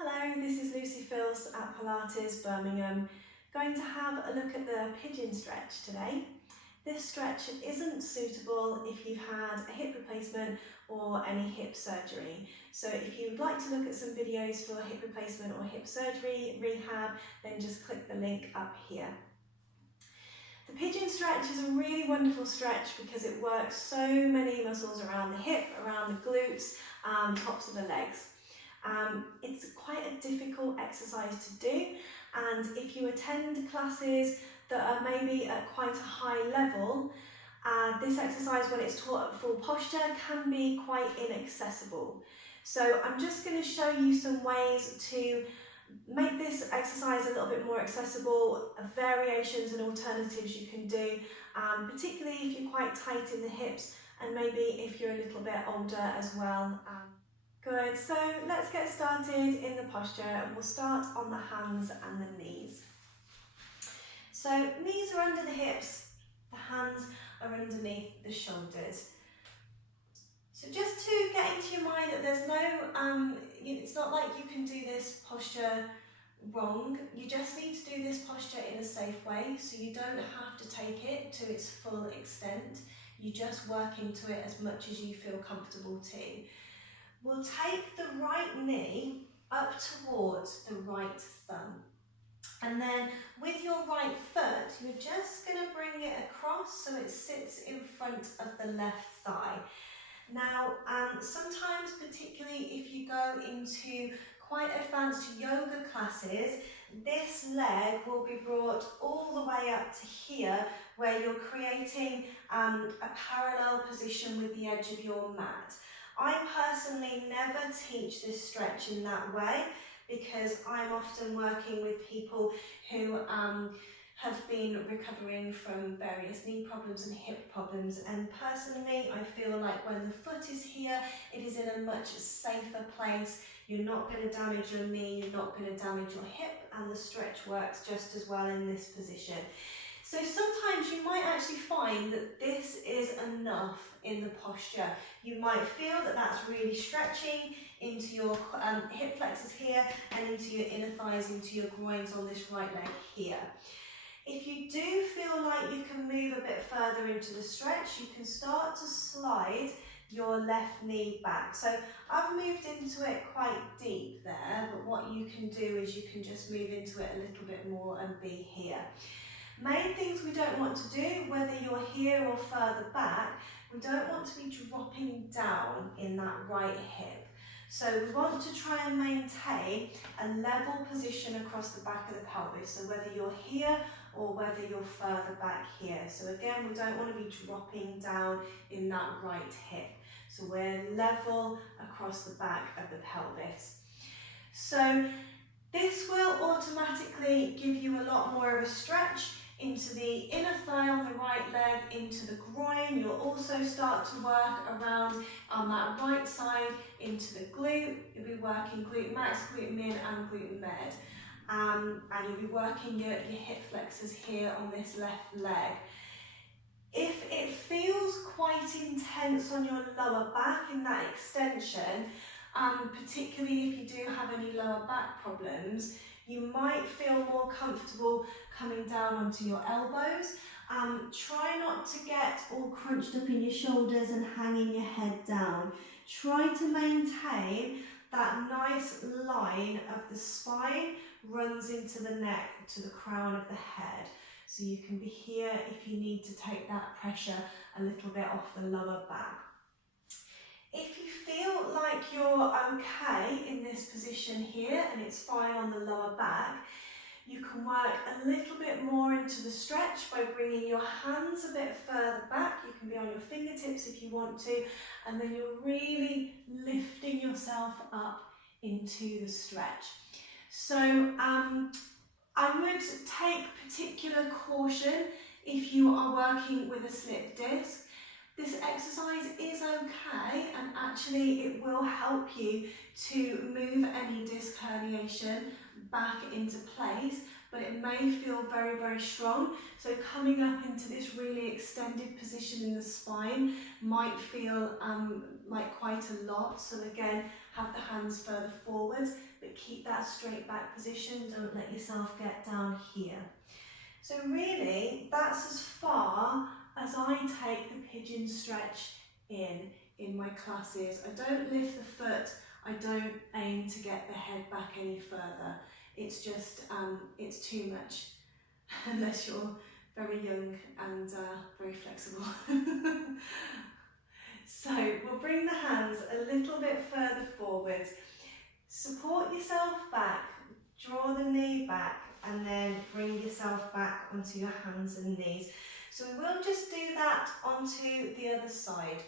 Hello, this is Filce at Pilates Birmingham. Going to have a look at the Pigeon Stretch today. This stretch isn't suitable if you've had a hip replacement or any hip surgery. So if you would like to look at some videos for hip replacement or hip surgery rehab, then just click the link up here. The Pigeon Stretch is a really wonderful stretch because it works so many muscles around the hip, around the glutes, tops of the legs. It's quite a difficult exercise to do, and if you attend classes that are maybe at quite a high level, this exercise, when it's taught at full posture, can be quite inaccessible. So I'm just going to show you some ways to make this exercise a little bit more accessible, variations and alternatives you can do, particularly if you're quite tight in the hips and maybe if you're a little bit older as well. Good, so let's get started in the posture, and we'll start on the hands and the knees. So knees are under the hips, the hands are underneath the shoulders. So just to get into your mind that there's no, it's not like you can do this posture wrong. You just need to do this posture in a safe way, so you don't have to take it to its full extent. You just work into it as much as you feel comfortable to. We'll take the right knee up towards the right thumb. And then with your right foot, you're just going to bring it across so it sits in front of the left thigh. Now, sometimes, particularly if you go into quite advanced yoga classes, this leg will be brought all the way up to here, where you're creating a parallel position with the edge of your mat. I personally never teach this stretch in that way because I'm often working with people who have been recovering from various knee problems and hip problems, and personally I feel like when the foot is here, it is in a much safer place. You're not going to damage your knee, you're not going to damage your hip, and the stretch works just as well in this position. So sometimes you might actually find that this is enough in the posture. You might feel that that's really stretching into your hip flexors here and into your inner thighs, into your groins on this right leg here. If you do feel like you can move a bit further into the stretch, you can start to slide your left knee back. So I've moved into it quite deep there, but what you can do is you can just move into it a little bit more and be here. Main things we don't want to do, whether you're here or further back, we don't want to be dropping down in that right hip. So we want to try and maintain a level position across the back of the pelvis. So whether you're here or whether you're further back here. So again, we don't want to be dropping down in that right hip. So we're level across the back of the pelvis. So this will automatically give you a lot more of a stretch into the inner thigh on the right leg, into the groin. You'll also start to work around on that right side into the glute. You'll be working glute max, glute min and glute med. And you'll be working your hip flexors here on this left leg. If it feels quite intense on your lower back in that extension, particularly if you do have any lower back problems, you might feel more comfortable coming down onto your elbows. Try not to get all crunched up in your shoulders and hanging your head down. Try to maintain that nice line of the spine runs into the neck to the crown of the head. So you can be here if you need to take that pressure a little bit off the lower back. If you feel like you're okay in this position here and it's fine on the lower back, you can work a little bit more into the stretch by bringing your hands a bit further back. You can be on your fingertips if you want to, and then you're really lifting yourself up into the stretch. So I would take particular caution if you are working with a slip disc. This exercise is okay, and actually it will help you to move any disc herniation back into place, but it may feel very, very strong. So coming up into this really extended position in the spine might feel like quite a lot. So again, have the hands further forwards, but keep that straight back position. Don't let yourself get down here. So really, that's as far as I take the pigeon stretch in my classes. I don't lift the foot. I don't aim to get the head back any further. It's just, it's too much, unless you're very young and very flexible. So we'll bring the hands a little bit further forwards. Support yourself back, draw the knee back, and then bring yourself back onto your hands and knees. So we will just do that onto the other side.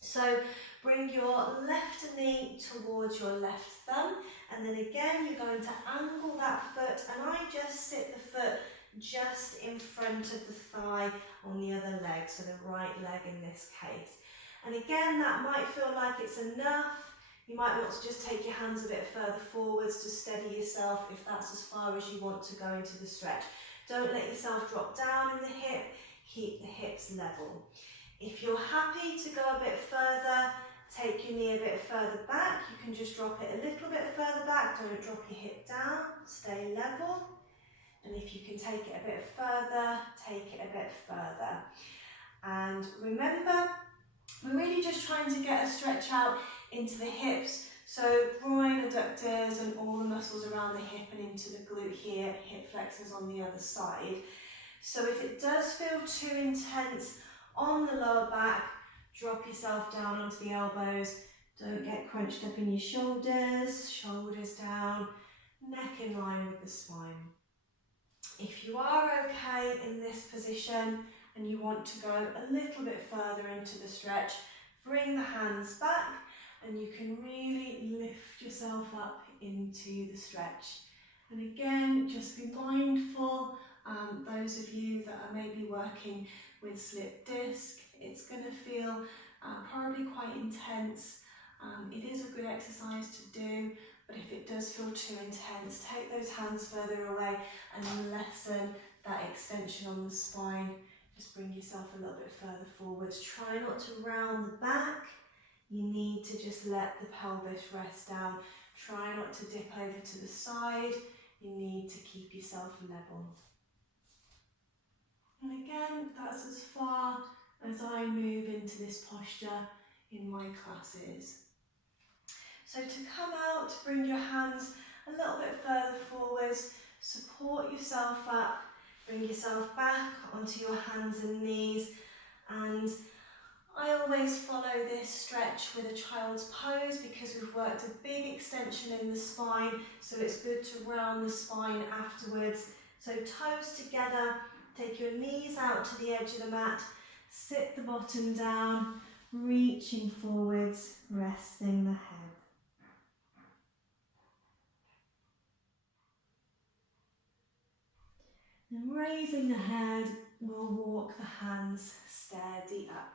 So bring your left knee towards your left thumb, and then again you're going to angle that foot, and I just sit the foot just in front of the thigh on the other leg, so the right leg in this case. And again, that might feel like it's enough. You might want to just take your hands a bit further forwards to steady yourself if that's as far as you want to go into the stretch. Don't let yourself drop down in the hip, keep the hips level. If you're happy to go a bit further, take your knee a bit further back. You can just drop it a little bit further back. Don't drop your hip down, stay level. And if you can take it a bit further, take it a bit further. And remember, we're really just trying to get a stretch out into the hips. So groin adductors and all the muscles around the hip and into the glute here, hip flexors on the other side. So if it does feel too intense on the lower back, drop yourself down onto the elbows. Don't get crunched up in your shoulders, shoulders down, neck in line with the spine. If you are okay in this position and you want to go a little bit further into the stretch, bring the hands back and you can really lift yourself up into the stretch. And again, just be mindful, those of you that are maybe working with slip disc, it's going to feel probably quite intense. It is a good exercise to do, but if it does feel too intense, take those hands further away and lessen that extension on the spine. Just bring yourself a little bit further forwards. Try not to round the back. You need to just let the pelvis rest down. Try not to dip over to the side. You need to keep yourself level. And again, that's as far as I move into this posture in my classes. So to come out, bring your hands a little bit further forwards, support yourself up, bring yourself back onto your hands and knees, and I always follow this stretch with a child's pose because we've worked a big extension in the spine, so it's good to round the spine afterwards. So toes together, take your knees out to the edge of the mat, sit the bottom down, reaching forwards, resting the head. And raising the head, we'll walk the hands steady up.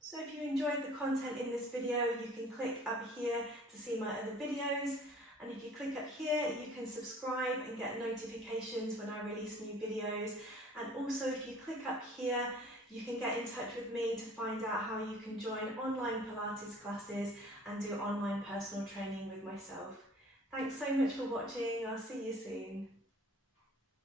So if you enjoyed the content in this video, you can click up here to see my other videos. And if you click up here, you can subscribe and get notifications when I release new videos. And also if you click up here, you can get in touch with me to find out how you can join online Pilates classes and do online personal training with myself. Thanks so much for watching. I'll see you soon.